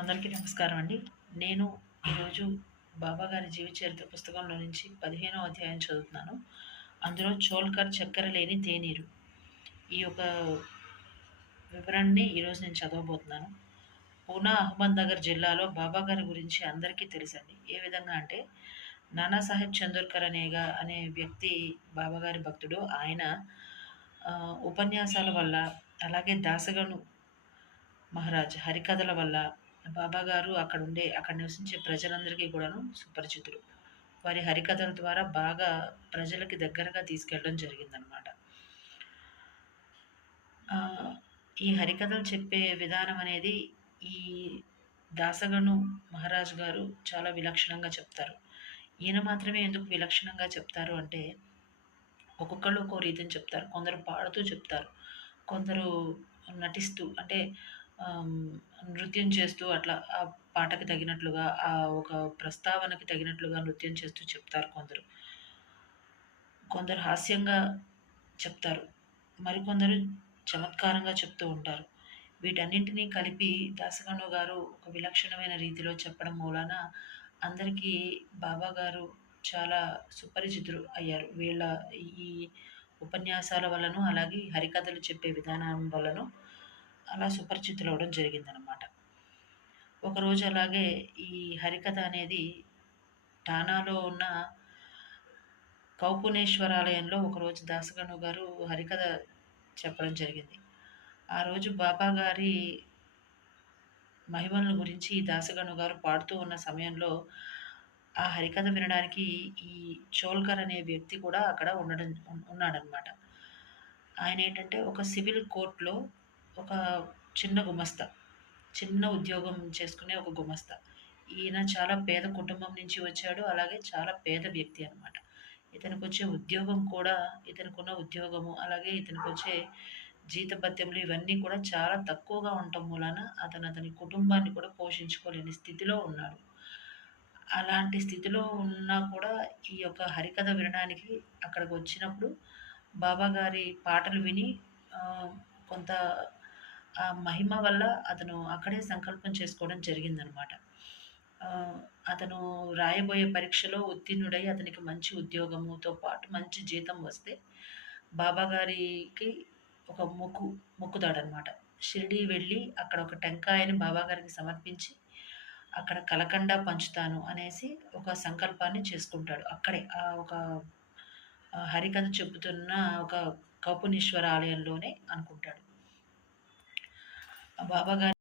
అందరికీ నమస్కారం అండి. నేను ఈరోజు బాబాగారి జీవిత చరిత్ర పుస్తకంలో నుంచి 15వ అధ్యాయం చదువుతున్నాను. అందులో చోల్కర్ చక్కెర లేని తేనీరు ఈ యొక్క వివరణని ఈరోజు నేను చదవబోతున్నాను. పూనా అహ్మద్నగర్ జిల్లాలో బాబాగారి గురించి అందరికీ తెలుసండి. ఏ విధంగా అంటే నానాసాహెబ్ చందోర్కర్ అనే వ్యక్తి బాబాగారి భక్తుడు. ఆయన ఉపన్యాసాల వల్ల, అలాగే దాసగను మహారాజ్ హరికథల వల్ల బాబాగారు అక్కడ నివసించే ప్రజలందరికీ కూడాను సుపరిచితులు. వారి హరికథల ద్వారా బాగా ప్రజలకి దగ్గరగా తీసుకెళ్ళడం జరిగిందనమాట. ఈ హరికథలు చెప్పే విధానం అనేది ఈ దాసగను మహారాజు గారు చాలా విలక్షణంగా చెప్తారు. ఈయన మాత్రమే ఎందుకు విలక్షణంగా చెప్తారు అంటే, ఒక్కొక్కళ్ళు ఒక్కో రీతిని చెప్తారు. కొందరు పాడుతూ చెప్తారు, కొందరు నటిస్తూ అంటే నృత్యం చేస్తూ అట్లా ఆ పాటకి తగినట్లుగా, ఆ ఒక ప్రస్తావనకి తగినట్లుగా నృత్యం చేస్తూ చెప్తారు కొందరు. కొందరు హాస్యంగా చెప్తారు, మరికొందరు చమత్కారంగా చెప్తూ ఉంటారు. వీటన్నింటినీ కలిపి దాసగను గారు ఒక విలక్షణమైన రీతిలో చెప్పడం మూలాన అందరికీ బాబా గారు చాలా సుపరిచితులు అయ్యారు. వీళ్ళ ఈ ఉపన్యాసాల వలన, అలాగే హరికథలు చెప్పే విధానం వలన అలా సుపరిచితులు అవడం జరిగిందనమాట. ఒకరోజు అలాగే ఈ హరికథ అనేది ఠానాలో ఉన్న కౌపునేశ్వరాలయంలో ఒకరోజు దాసగను గారు హరికథ చెప్పడం జరిగింది. ఆ రోజు బాబా గారి మహిమలను గురించి దాసగను గారు పాడుతూ ఉన్న సమయంలో ఆ హరికథ వినడానికి ఈ చోల్కర్ అనే వ్యక్తి కూడా అక్కడ ఉన్నాడనమాట. ఆయన ఏంటంటే ఒక సివిల్ కోర్టులో ఒక చిన్న గుమస్తా, చిన్న ఉద్యోగం చేసుకునే ఒక గుమస్తా. ఈయన చాలా పేద కుటుంబం నుంచి వచ్చాడు, అలాగే చాలా పేద వ్యక్తి అనమాట. ఇతనికి వచ్చే ఉద్యోగం కూడా, ఇతనికున్న ఉద్యోగము, అలాగే ఇతనికి వచ్చే జీతభత్యములు ఇవన్నీ కూడా చాలా తక్కువగా ఉండటం మూలాన అతని కుటుంబాన్ని కూడా పోషించుకోలేని స్థితిలో ఉన్నాడు. అలాంటి స్థితిలో ఉన్నా కూడా ఈ యొక్క హరికథ వినడానికి అక్కడికి వచ్చినప్పుడు బాబా గారి పాటలు విని కొంత ఆ మహిమ వల్ల అతను అక్కడే సంకల్పం చేసుకోవడం జరిగిందనమాట. అతను రాయబోయే పరీక్షలో ఉత్తీర్ణుడై అతనికి మంచి ఉద్యోగముతో పాటు మంచి జీతం వస్తే బాబా గారికి ఒక మొక్కుతాడనమాట. షిరిడీ వెళ్ళి అక్కడ ఒక టెంకాయని బాబా గారికి సమర్పించి అక్కడ కలకండ పంచుతాను అనేసి ఒక సంకల్పాన్ని చేసుకుంటాడు. అక్కడే ఒక హరికథ చెబుతున్న ఒక కౌపునీశ్వర ఆలయంలోనే అనుకుంటాడు. బాబా గారి